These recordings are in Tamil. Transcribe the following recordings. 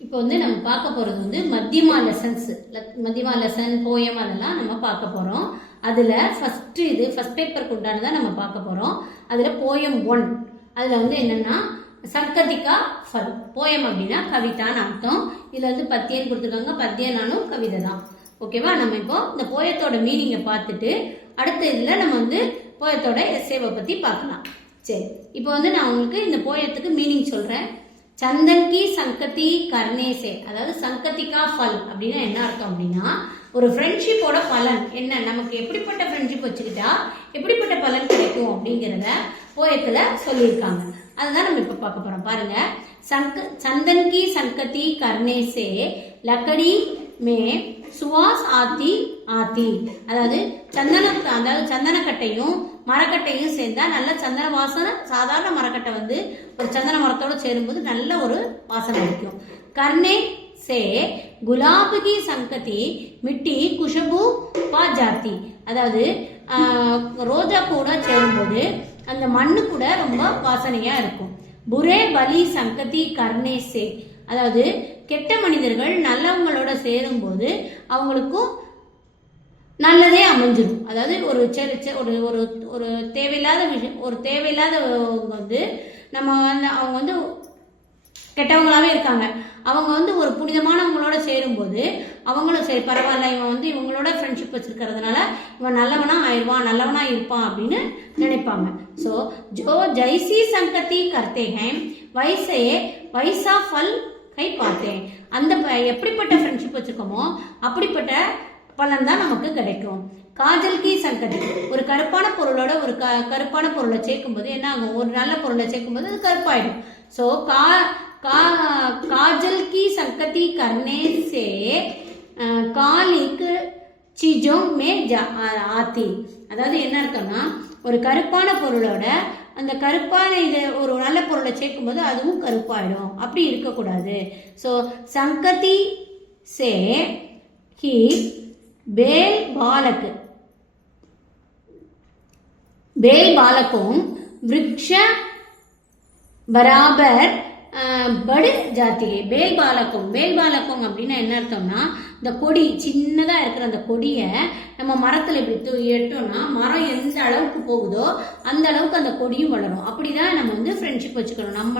இப்போ வந்து நம்ம பார்க்க போகிறது வந்து மத்தியமா லெசன்ஸ், மத்தியமா லெசன் போயம் அதெல்லாம் நம்ம பார்க்க போகிறோம். அதில் ஃபஸ்ட் பேப்பருக்கு உண்டானதான் நம்ம பார்க்க போகிறோம். அதில் போயம் 1 அதில் வந்து என்னென்னா சங்கதிகா ஃபல். போயம் அப்படின்னா கவிதான்னு அர்த்தம். இதில் வந்து பத்தியன்னு கொடுத்துருக்காங்க. பத்தியனாலும் கவிதை தான். ஓகேவா? நம்ம இப்போ இந்த போயத்தோட மீனிங்கை பார்த்துட்டு அடுத்த இதில் நம்ம வந்து போயத்தோட எஸ்ஏவை பற்றி பார்க்கலாம். சரி, இப்போ வந்து நான் உங்களுக்கு இந்த போயத்துக்கு மீனிங் சொல்கிறேன். சந்தன் கி சங்கதி கர்ணேசே, அதாவது சங்கதிகா ஃபல் அப்படின்னா என்ன அர்த்தம் அப்படின்னா ஒரு ஃப்ரெண்ட்ஷிப்போட பலன் என்ன, நமக்கு எப்படிப்பட்ட ஃப்ரெண்ட்ஷிப் வச்சுக்கிட்டா எப்படிப்பட்ட பலன் கிடைக்கும் அப்படிங்கிறத போயத்துல சொல்லியிருக்காங்க. அதுதான் நம்ம இப்ப பார்க்க போறோம். பாருங்க, சந்தன் கி சங்கதி கர்ணேசே லக்கடி மே சுவாஸ் ஆத்தி ஆத்தி, அதாவது சந்தனக்கட்டையும் மரக்கட்டையும் சேர்ந்தா நல்ல சந்தன வாசனை. சாதாரண மரக்கட்டை வந்து ஒரு சந்தன மரத்தோட சேரும்போது நல்ல ஒரு வாசனை இருக்கும். கர்ணே சே குலாபு கி சங்கதி மிட்டி குஷபு பா ஜாத்தி, அதாவது ரோஜா கூட சேரும்போது அந்த மண்ணு கூட ரொம்ப வாசனையா இருக்கும். புரே பலி சங்கதி கர்ணே சே, அதாவது கெட்ட மனிதர்கள் நல்லவங்களோட சேரும்போது அவங்களுக்கும் நல்லதே அமைஞ்சிடும். அதாவது ஒரு ஒரு தேவையில்லாத விஷயம், ஒரு தேவையில்லாதவங்க வந்து நம்ம வந்து அவங்க வந்து கெட்டவங்களாவே இருக்காங்க, அவங்க வந்து ஒரு புனிதமானவங்களோட சேரும்போது அவங்களும் சரி பரவாயில்ல, இவன் வந்து இவங்களோட ஃப்ரெண்ட்ஷிப் வச்சிருக்கிறதுனால இவன் நல்லவனா ஆயிடுவான், நல்லவனா இருப்பான் அப்படின்னு நினைப்பாங்க. ஸோ ஜோ ஜைசி சங்கதி கர்த்தே ஹே வைசே வைசா ஃபல் கை பார்த்தேன். அந்த எப்படிப்பட்ட ஃப்ரெண்ட்ஷிப் வச்சிருக்கோமோ அப்படிப்பட்ட பலன் தான் நமக்கு கிடைக்கும். காஜல் கி சங்கதி, ஒரு கருப்பான பொருளோட ஒரு கருப்பான பொருளை சேர்க்கும் போது என்ன ஆகும், ஒரு நல்ல பொருளை சேர்க்கும் போது அது கருப்பாயிடும். ஸோ காஜல் கி சங்கதி கர்னே சே காலிக்கு சீஜோ மே ஆத்தி, அதாவது என்ன அர்த்தம்னா ஒரு கருப்பான பொருளோட அந்த கருப்பான இது ஒரு நல்ல பொருளை சேர்க்கும் போது அதுவும் கருப்பாயிடும். அப்படி இருக்கக்கூடாது. ஸோ சங்கதி சே கி बेल बालकों वृक्ष बराबर बढ़ जाती है. बेल बालकों அப்படின்னா என்ன அர்த்தம்னா இந்த கொடி சின்னதா இருக்கிற அந்த கொடியை நம்ம மரத்துல இப்படி எட்டோம்னா மரம் எந்த அளவுக்கு போகுதோ அந்த அளவுக்கு அந்த கொடியும் வளரும். அப்படிதான் நம்ம வந்து ஃப்ரெண்ட்ஷிப் வச்சுக்கணும்.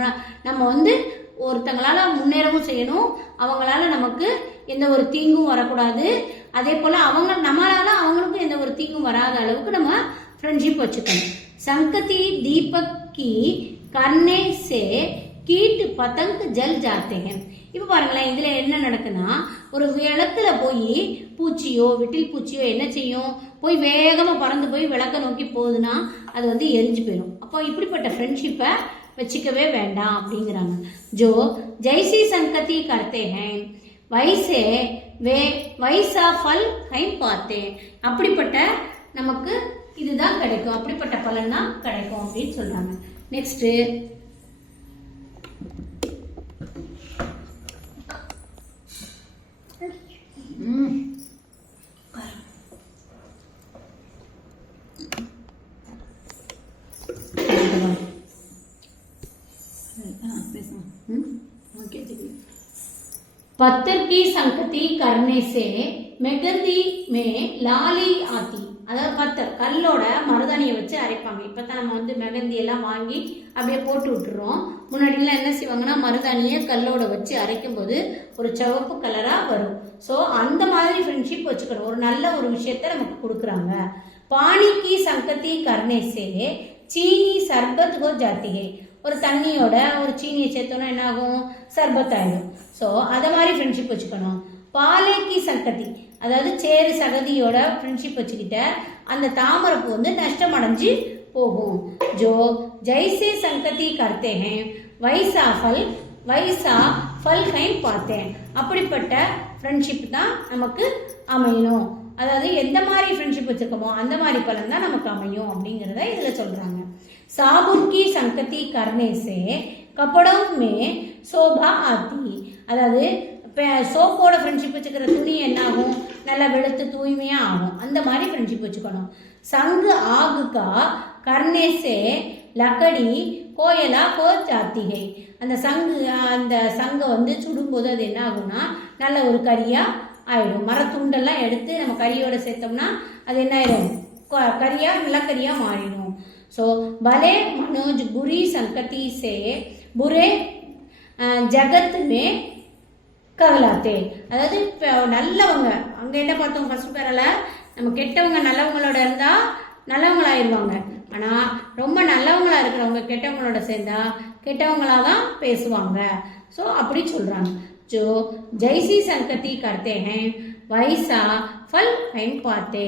நம்ம வந்து ஒருத்தங்களால முன்னேறவும் செய்யணும், அவங்களால நமக்கு எந்த ஒரு தீங்கும் வரக்கூடாது. அதே போல நம்மளால அவங்களுக்கும் எந்த ஒரு தீங்கும் வராத அளவுக்கு நம்ம ஃப்ரெண்ட்ஷிப் வச்சுக்கணும். சங்கதி தீபக் கி கர்ணே சே கீட் பதங்க் ஜல் ஜாத்தே ஹை. இப்போ பாருங்களேன், இதுல என்ன நடக்குன்னா ஒரு இடத்துல போய் பூச்சியோ விட்டில் பூச்சியோ என்ன செய்யும், போய் வேகமா பறந்து போய் விளக்க நோக்கி போகுதுன்னா அது வந்து எரிஞ்சு போயிடும். அப்போ இப்படிப்பட்ட ஃப்ரெண்ட்ஷிப்பை வச்சுக்கவே வேண்டாம் அப்படிங்கிறாங்க. ஜோ ஜெய்சி சங்கதி கர்த்தே ஹை வைசே வைசா ஃபல் கை பார்த்தேன், அப்படிப்பட்ட நமக்கு இதுதான் கிடைக்கும், அப்படிப்பட்ட பலன் தான் கிடைக்கும் அப்படின்னு சொல்றாங்க. நெக்ஸ்ட் पत्थर की संगति करने से மெகந்தி மே லாலி ஆத்தி, அதாவது பத்தர் கல்லோட மருதாணியை வச்சு அரைப்பாங்க. இப்பதான் நம்ம வந்து மெகந்தி எல்லாம் வாங்கி அப்படியே போட்டு விட்டுறோம். முன்னாடிலாம் என்ன செய்வாங்கன்னா மருதாணியை கல்லோட வச்சு அரைக்கும் போது ஒரு சிவப்பு கலரா வரும். ஸோ அந்த மாதிரி ஃப்ரெண்ட்ஷிப் வச்சுக்கணும். ஒரு நல்ல ஒரு விஷயத்த நமக்கு கொடுக்குறாங்க. பானிக்கு சங்கதி கர்ணேசே சீனி சர்பத் கோ ஜாத்திகை, ஒரு தண்ணியோட ஒரு சீனியை சேர்த்தோன்னா என்ன ஆகும், சர்பத் ஆயிடும். ஸோ அதை மாதிரி ஃப்ரெண்ட்ஷிப் வச்சுக்கணும். பாலேக்கி சங்கதி, அதாவது சேரு சகதியோட ஃப்ரெண்ட்ஷிப் வச்சுக்கிட்ட அந்த தாமரைப்பூ வந்து நஷ்டம் அடைஞ்சு போகும். ஜோ ஜெய்சே சங்கதி கர்த்தே ஹே வைசா ஃபல் கை பார்த்தேன், அப்படிப்பட்ட ஃப்ரெண்ட்ஷிப் தான் நமக்கு அமையணும். அதாவது எந்த மாதிரி ஃப்ரெண்ட்ஷிப் வச்சிருக்கோமோ அந்த மாதிரி பலன் தான் நமக்கு அமையும் அப்படிங்கிறத இதுல சொல்றாங்க. சாபுன் கி சங்கதி கர்னே சே கப்படம் மே சோபா ஆத்தி, அதாவது சோப்போட ஃப்ரெண்ட்ஷிப் வச்சுக்கிற துணி என்ன ஆகும், நல்லா வெளுத்து தூய்மையா ஆகும். அந்த மாதிரி ஃப்ரெண்ட்ஷிப் வச்சுக்கணும். சங்கு ஆகுகா கர்ணே சே லக்கடி கோயலா கோ ஜாத்திகை. அந்த சங்கை வந்து சுடும்போது அது என்ன ஆகும்னா நல்ல ஒரு கரியா ஆயிடும். மரத்துண்டெல்லாம் எடுத்து நம்ம கரியோட சேர்த்தோம்னா அது என்ன ஆயிடும், கரியா நிலக்கரியா மாறிடும். ஸோ பலே மனோஜ் புரி சங்கதி சே புரே ஜகத் மே கவலாத்தே. அதாவது நல்லவங்க, அங்க என்ன பார்த்தோம் ஃபர்ஸ்ட் பேரல, நம்ம கெட்டவங்க நல்லவங்களோட இருந்தா நல்லவங்களாயிருவாங்க. ஆனா ரொம்ப நல்லவங்களா இருக்கிறவங்க கெட்டவங்களோட சேர்ந்தா கெட்டவங்களா தான் பேசுவாங்க. ஸோ அப்படி சொல்றாங்க. जो जैसी संगति करते हैं वैसा फल हम पाते.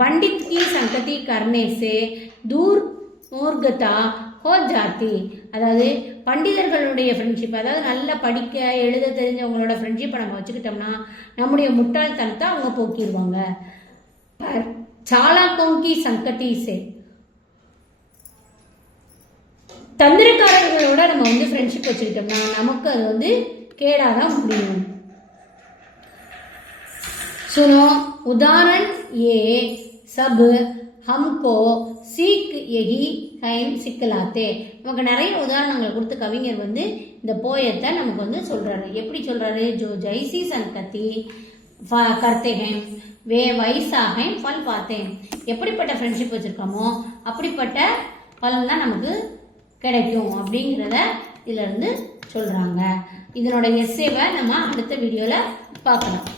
पंडित की संगति करने से दूर मूर्खता हो जाती. அதாவது பண்டிதர்களுடைய ஃப்ரெண்ட்ஷிப், அதாவது நல்லா படிக்க எழுத தெரிஞ்சவங்களோட ஃப்ரெண்ட்ஷிப்பை நம்ம வச்சுக்கிட்டோம்னா நம்முடைய முட்டாள்தனத்தை அவங்க போக்கிடுவாங்க. சாலாக்கோங்கி சங்கதி சே, தந்திரக்காரர்களோட நம்ம வந்து ஃப்ரெண்ட்ஷிப் வச்சுக்கிட்டோம்னா நமக்கு அது வந்து கேடாதான் முடியும். सुनो उदाहरण ये सब हमको सीख यही கைம் சிக்கலாத்தே. நமக்கு நிறைய உதாரணங்களை கொடுத்து கவிஞர் வந்து இந்த போயத்தை நமக்கு வந்து சொல்றாரு. எப்படி சொல்றாரு, ஜோ ஜைசி சங்கதி கர்த்தே ஹேம் வே வைசா ஹேம் பல் பார்த்தேன். எப்படிப்பட்ட ஃப்ரெண்ட்ஷிப் வச்சிருக்கோமோ அப்படிப்பட்ட பலன் தான் நமக்கு கிடைக்கும் அப்படிங்கிறத இதுல இருந்து சொல்றாங்க. இதனோட எஸ்ஸேவை நம்ம அடுத்த வீடியோல பார்க்கலாம்.